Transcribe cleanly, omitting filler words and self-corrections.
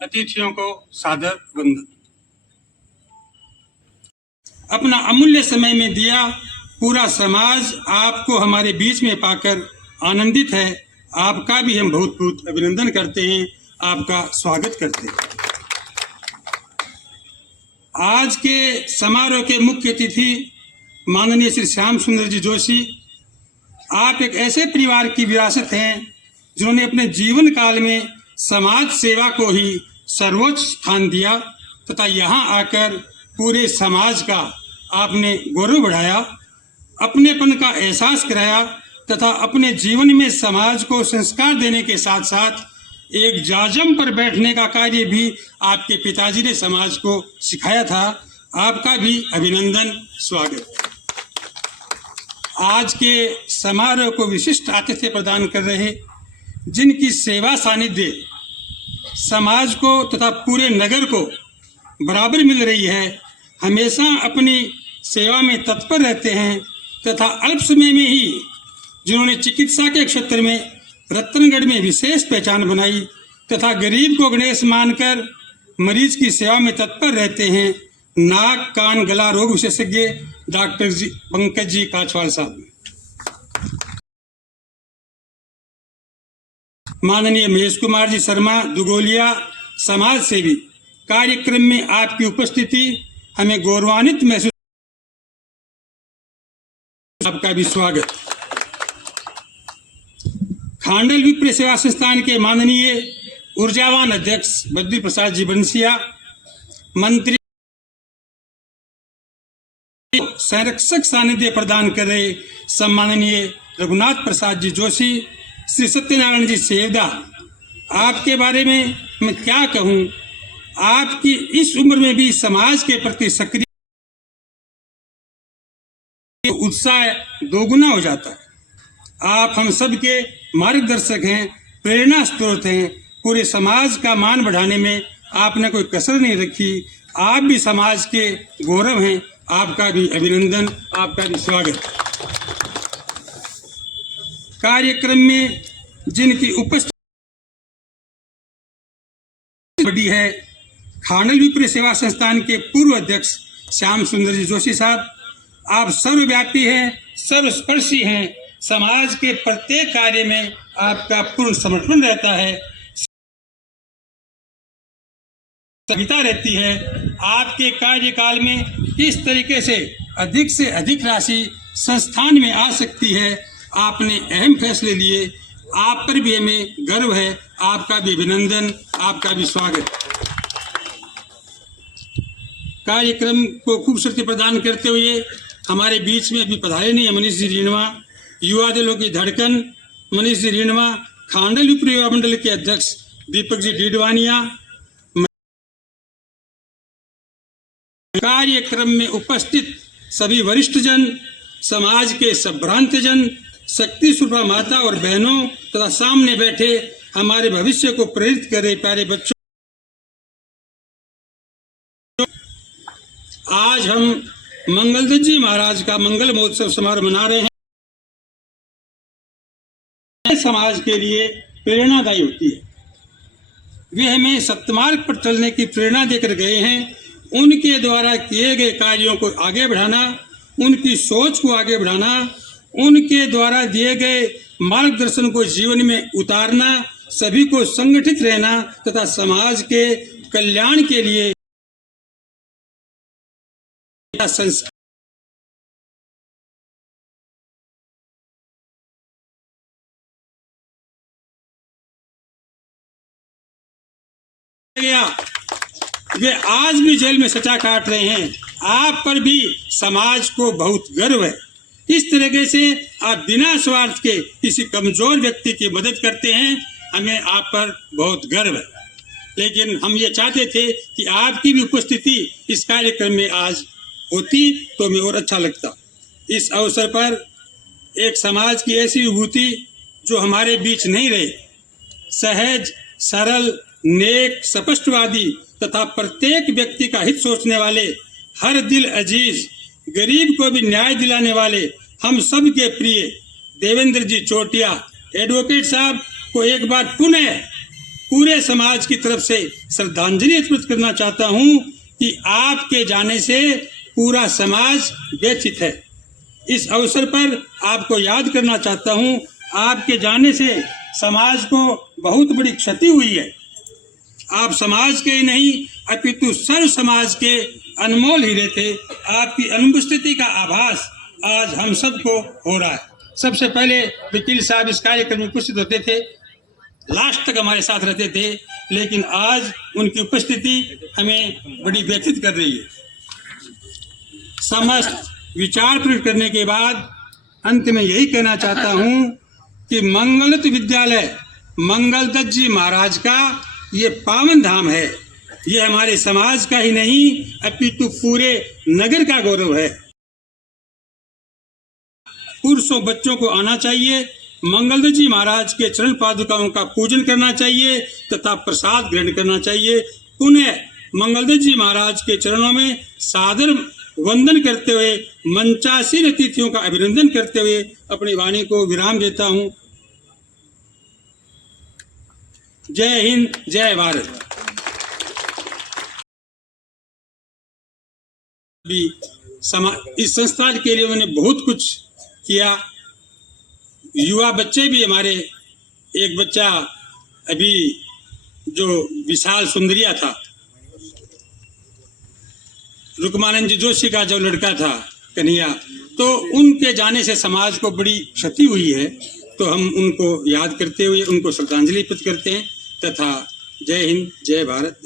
अतिथियों को सादर वंदन। अपना अमूल्य समय में दिया पूरा समाज आपको हमारे बीच में पाकर आनंदित है। आपका भी हम बहुत बहुत अभिनंदन करते हैं, आपका स्वागत करते हैं। आज के समारोह के मुख्य अतिथि माननीय श्री श्याम सुंदर जी जोशी, आप एक ऐसे परिवार की विरासत हैं जिन्होंने अपने जीवन काल में समाज सेवा को ही सर्वोच्च स्थान दिया तथा यहाँ आकर पूरे समाज का आपने गौरव बढ़ाया, अपनेपन का एहसास कराया तथा अपने जीवन में समाज को संस्कार देने के साथ साथ एक जाजम पर बैठने का कार्य भी आपके पिताजी ने समाज को सिखाया था। आपका भी अभिनंदन, स्वागत। आज के समारोह को विशिष्ट आतिथ्य प्रदान कर रहे, जिनकी सेवा सानिध्य समाज को तथा पूरे नगर को बराबर मिल रही है, हमेशा अपनी सेवा में तत्पर रहते हैं तथा अल्प समय में ही जिन्होंने चिकित्सा के क्षेत्र में रतनगढ़ में विशेष पहचान बनाई तथा गरीब को गणेश मानकर मरीज की सेवा में तत्पर रहते हैं, नाक कान गला रोग विशेषज्ञ डॉक्टर जी पंकज जी काछवाल साहब। माननीय महेश कुमार जी शर्मा दुगोलिया समाज सेवी, कार्यक्रम में आपकी उपस्थिति हमें गौरवान्वित महसूस, आपका भी स्वागत। खांडल विप्र सेवा संस्थान के माननीय ऊर्जावान अध्यक्ष बद्री प्रसाद जी बंसिया, मंत्री संरक्षक सानिध्य प्रदान कर रहे सम्माननीय रघुनाथ प्रसाद जी जोशी, श्री सत्यनारायण जी सेवदा, आपके बारे में मैं क्या कहूँ, आपकी इस उम्र में भी समाज के प्रति सक्रिय उत्साह दोगुना हो जाता है। आप हम सब के मार्गदर्शक हैं, प्रेरणा स्रोत हैं। पूरे समाज का मान बढ़ाने में आपने कोई कसर नहीं रखी। आप भी समाज के गौरव हैं, आपका भी अभिनंदन, आपका भी स्वागत। कार्यक्रम में जिनकी उपस्थिति बड़ी है, खांडल विप्र सेवा संस्थान के पूर्व अध्यक्ष श्याम सुंदर जी जोशी साहब, आप सर्वव्यापी हैं, सर्वस्पर्शी हैं, समाज के प्रत्येक कार्य में आपका पूर्ण समर्पण रहता है, सविता रहती है। आपके कार्यकाल में किस तरीके से अधिक राशि संस्थान में आ सकती है, आपने अहम फैसले लिए, आप पर भी हमें गर्व है, आपका भी अभिनंदन, आपका भी स्वागत। कार्यक्रम को खूबसूरती प्रदान करते हुए हमारे बीच में अभी पधारे नहीं है मनीष जी रीणवा, युवा दलों की धड़कन मनीष जी रीणवा, खांडल विप्र युवा मंडल के अध्यक्ष दीपक जी डीडवानिया, कार्यक्रम में उपस्थित सभी वरिष्ठ जन, समाज के संभ्रांत जन, शक्ति स्वरूपा माता और बहनों तथा सामने बैठे हमारे भविष्य को प्रेरित कर रहे प्यारे बच्चों, आज हम मंगलदत्त जी महाराज का मंगल महोत्सव समारोह मना रहे हैं। समाज के लिए प्रेरणादायी होती है, वे हमें सत्यमार्ग पर चलने की प्रेरणा देकर गए हैं। उनके द्वारा किए गए कार्यों को आगे बढ़ाना, उनकी सोच को आगे बढ़ाना, उनके द्वारा दिए गए मार्गदर्शन को जीवन में उतारना, सभी को संगठित रहना तथा समाज के कल्याण के लिए संस्कार गया, वे आज भी जेल में सजा काट रहे हैं। आप पर भी समाज को बहुत गर्व है। इस तरीके से आप बिना स्वार्थ के किसी कमजोर व्यक्ति की मदद करते हैं, हमें आप पर बहुत गर्व है। लेकिन हम ये चाहते थे कि आपकी भी उपस्थिति इस कार्यक्रम में आज होती तो हमें और अच्छा लगता। इस अवसर पर एक समाज की ऐसी विभूति जो हमारे बीच नहीं रहे, सहज, सरल, नेक, स्पष्टवादी तथा प्रत्येक व्यक्ति का हित सोचने वाले, हर दिल अजीज, गरीब को भी न्याय दिलाने वाले, हम सब के प्रिय देवेंद्र जी चोटिया एडवोकेट साहब को एक बार पुनः पूरे समाज की तरफ से श्रद्धांजलि अर्पित करना चाहता हूं कि आपके जाने से पूरा समाज व्यथित है। इस अवसर पर आपको याद करना चाहता हूं, आपके जाने से समाज को बहुत बड़ी क्षति हुई है। आप समाज के ही नहीं अपितु सर्व समाज के अनमोल हीरे थे। आपकी अनुपस्थिति का आभास आज हम सबको हो रहा है। सबसे पहले वकील साहब इस कार्यक्रम में उपस्थित होते थे, लास्ट तक हमारे साथ रहते थे, लेकिन आज उनकी उपस्थिति हमें बड़ी व्यथित कर रही है। समस्त विचार प्रकट करने के बाद अंत में यही कहना चाहता हूं कि मंगलदत्त विद्यालय मंगलदत्त जी महाराज का ये पावन धाम है। ये हमारे समाज का ही नहीं अपितु पूरे नगर का गौरव है। पुरुषों बच्चों को आना चाहिए, मंगलदत्त जी महाराज के चरण पादुकाओं का पूजन करना चाहिए तथा प्रसाद ग्रहण करना चाहिए। पुनः मंगलदत्त जी महाराज के चरणों में सादर वंदन करते हुए मंचासीन अतिथियों का अभिनंदन करते हुए अपनी वाणी को विराम देता हूं। जय हिंद, जय भारत। इस संस्था के लिए उन्होंने बहुत कुछ किया। युवा बच्चे भी हमारे, एक बच्चा अभी जो विशाल सुंदरिया था, रुकमानंद जी जोशी का जो लड़का था कन्हैया, तो उनके जाने से समाज को बड़ी क्षति हुई है। तो हम उनको याद करते हुए उनको श्रद्धांजलि अर्पित करते हैं तथा जय हिंद, जय भारत।